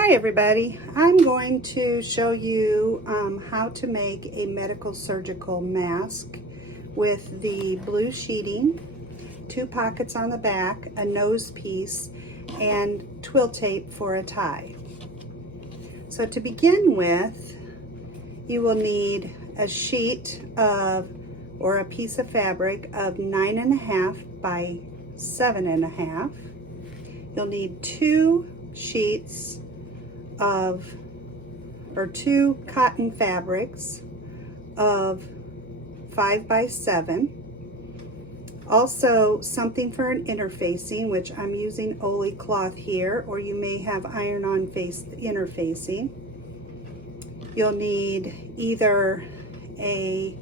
Hi everybody, I'm going to show you how to make a medical surgical mask with the blue sheeting, 2 pockets on the back, a nose piece, and twill tape for a tie. So to begin with, you will need a sheet of, or a piece of fabric of 9.5 by 7.5. You'll need 2 sheets of, or 2 cotton fabrics of 5 by 7. Also something for an interfacing, which I'm using Ollie cloth here, or you may have iron-on face interfacing. You'll need either a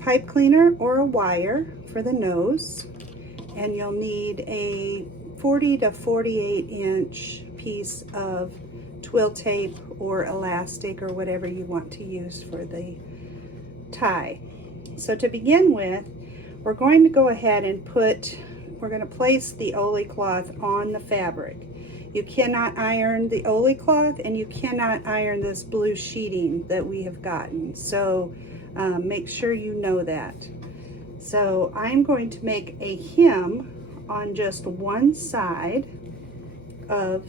pipe cleaner or a wire for the nose, and you'll need a 40 to 48 inch piece of twill tape or elastic or whatever you want to use for the tie. So to begin with, we're going to go ahead and we're going to place the Ollie cloth on the fabric. You cannot iron the Ollie cloth and you cannot iron this blue sheeting that we have gotten. So make sure you know that. So I'm going to make a hem on just one side of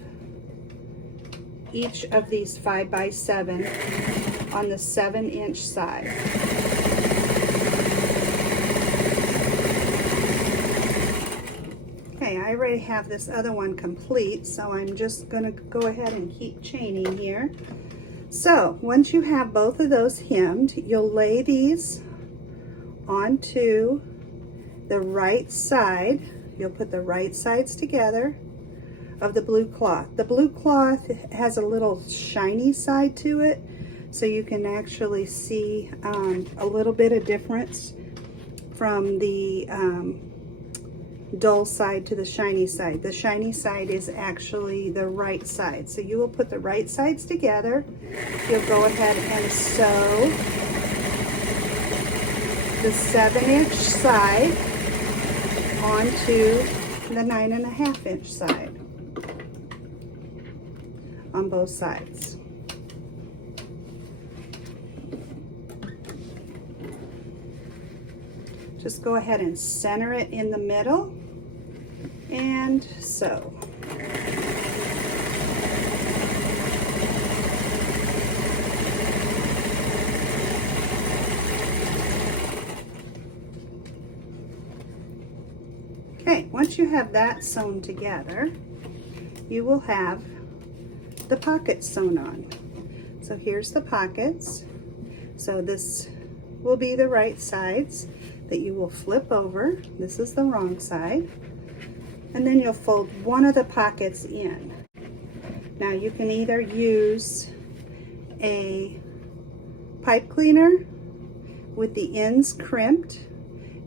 each of these 5 by 7 on the 7-inch side. Okay, I already have this other one complete, so I'm just going to go ahead and keep chaining here. So once you have both of those hemmed, you'll lay these onto the right side. You'll put the right sides together of the blue cloth. The blue cloth has a little shiny side to it, so you can actually see a little bit of difference from the dull side to the shiny side. The shiny side is actually the right side. So you will put the right sides together. You'll go ahead and sew the 7-inch side onto the 9.5-inch side on both sides. Just go ahead and center it in the middle and sew. Okay, once you have that sewn together, you will have the pockets sewn on. So here's the pockets. So this will be the right sides that you will flip over. This is the wrong side. And then you'll fold one of the pockets in. Now you can either use a pipe cleaner with the ends crimped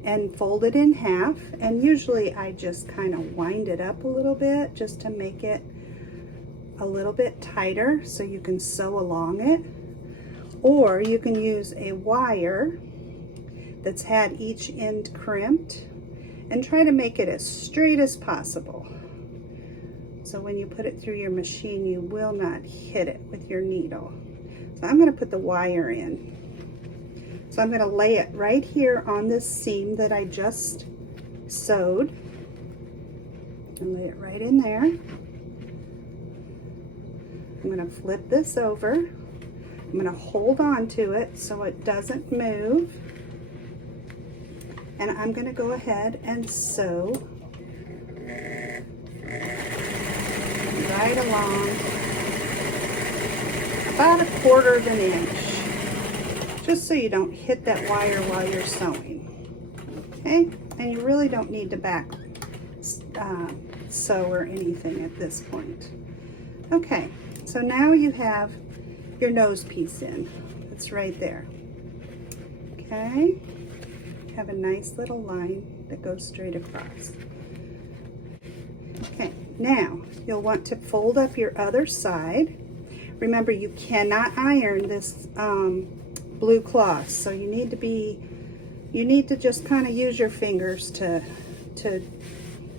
and fold it in half, and usually I just kind of wind it up a little bit just to make it a little bit tighter so you can sew along it. Or you can use a wire that's had each end crimped and try to make it as straight as possible. So when you put it through your machine, you will not hit it with your needle. So I'm going to put the wire in. So I'm going to lay it right here on this seam that I just sewed, and lay it right in there. I'm going to flip this over. I'm going to hold on to it so it doesn't move. And I'm going to go ahead and sew right along about 1/4 of an inch, just so you don't hit that wire while you're sewing. Okay, and you really don't need to back sew or anything at this point. Okay, so now you have your nose piece in. It's right there. Okay, have a nice little line that goes straight across. Okay, now you'll want to fold up your other side. Remember, you cannot iron this blue cloth, so you need to just kind of use your fingers to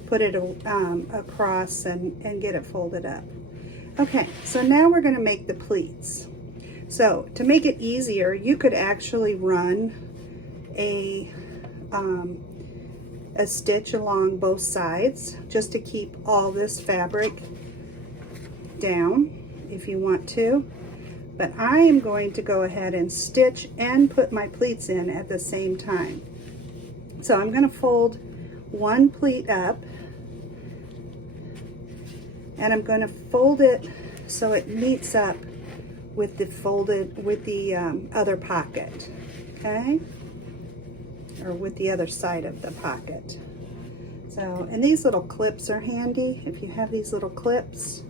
put it across and get it folded up. Okay, so now we're going to make the pleats. So to make it easier, you could actually run a stitch along both sides just to keep all this fabric down if you want to. But I am going to go ahead and stitch and put my pleats in at the same time. So I'm going to fold one pleat up, and I'm going to fold it so it meets up with the other pocket, okay? Or with the other side of the pocket. So, and these little clips are handy. If you have these little clips,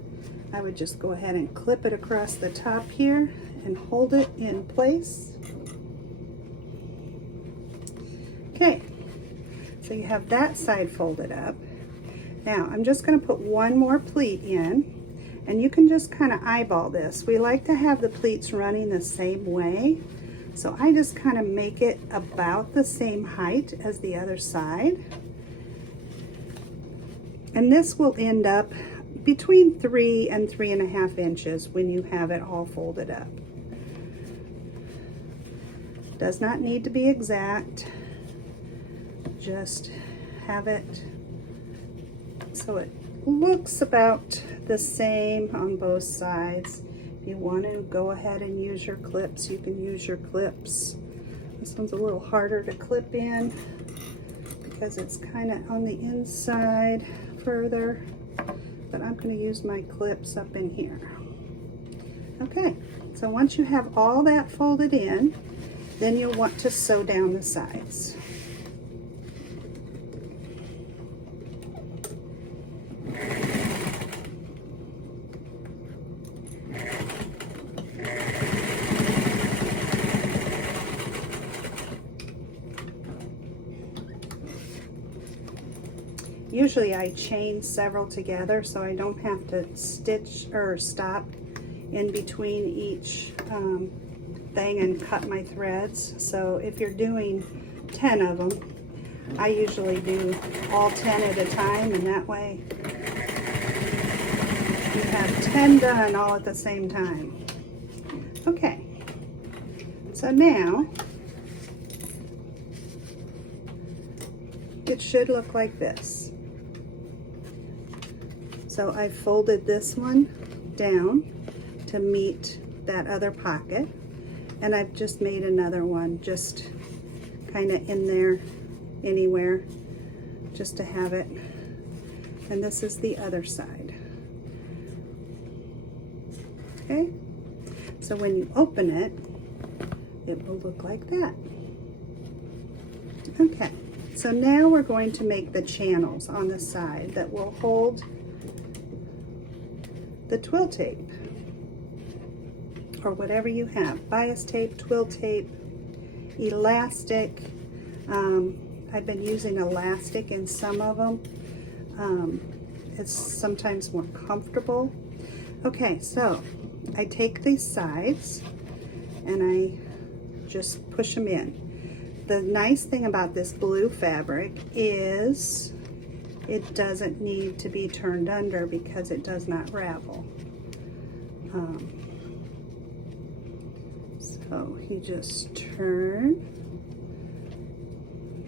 I would just go ahead and clip it across the top here and hold it in place. Okay, so you have that side folded up. Now I'm just going to put one more pleat in, and you can just kind of eyeball this. We like to have the pleats running the same way, so I just kind of make it about the same height as the other side. And this will end up between 3 and 3.5 inches when you have it all folded up. Does not need to be exact, just have it so it looks about the same on both sides. If you want to go ahead and use your clips, you can use your clips. This one's a little harder to clip in because it's kind of on the inside further, but I'm going to use my clips up in here. Okay, so once you have all that folded in, then you'll want to sew down the sides. Usually I chain several together so I don't have to stitch or stop in between each thing and cut my threads. So if you're doing 10 of them, I usually do all 10 at a time, and that way you have 10 done all at the same time. Okay, so now it should look like this. So I folded this one down to meet that other pocket, and I've just made another one just kind of in there anywhere just to have it. And this is the other side. Okay, so when you open it, it will look like that. Okay, so now we're going to make the channels on the side that will hold the twill tape, or whatever you have, bias tape, twill tape, elastic. I've been using elastic in some of them. It's sometimes more comfortable. Okay, so I take these sides and I just push them in. The nice thing about this blue fabric is it doesn't need to be turned under because it does not ravel. So you just turn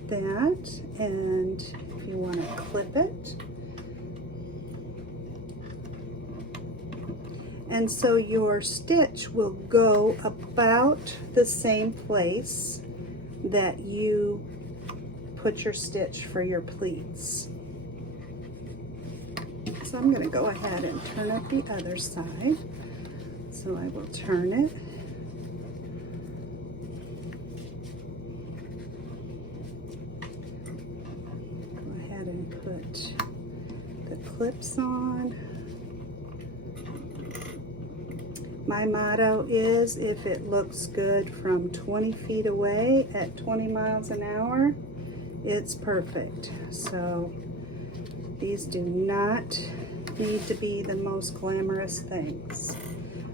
that, and if you want to clip it. And so your stitch will go about the same place that you put your stitch for your pleats. So I'm going to go ahead and turn up the other side. So I will turn it. Go ahead and put the clips on. My motto is, if it looks good from 20 feet away at 20 miles an hour, it's perfect. So these do not need to be the most glamorous things.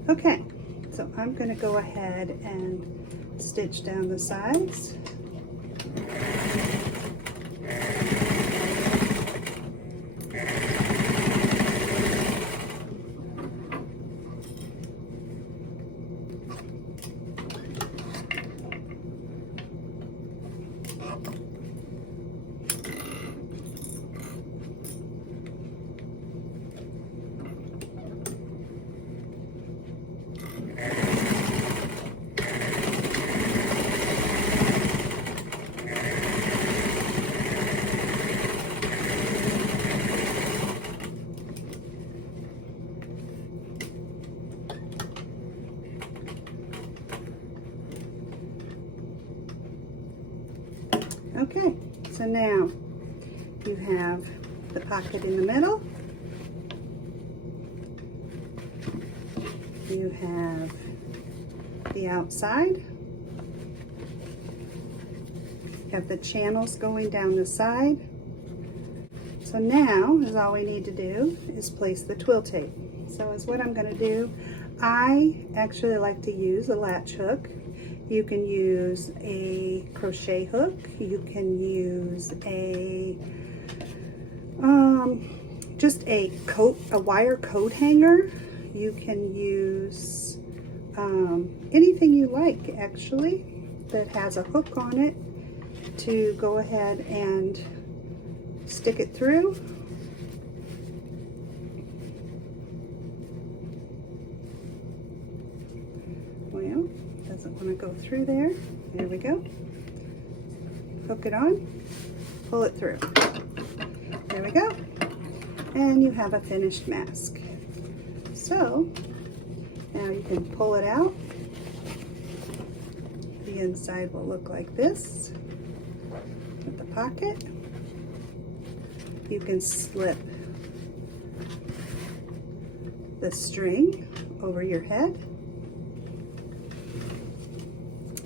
Okay, so I'm going to go ahead and stitch down the sides. So now you have the pocket in the middle. You have the outside. You have the channels going down the side. So now is all we need to do is place the twill tape. So is what I'm going to do. I actually like to use a latch hook. You can use a crochet hook. You can use a just a wire coat hanger. You can use anything you like actually that has a hook on it to go ahead and stick it through. Well, doesn't want to go through there. There we go. Hook it on, pull it through. There we go. And you have a finished mask. So now you can pull it out. The inside will look like this with the pocket. You can slip the string over your head.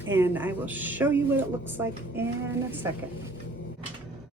And I will show you what it looks like in a second.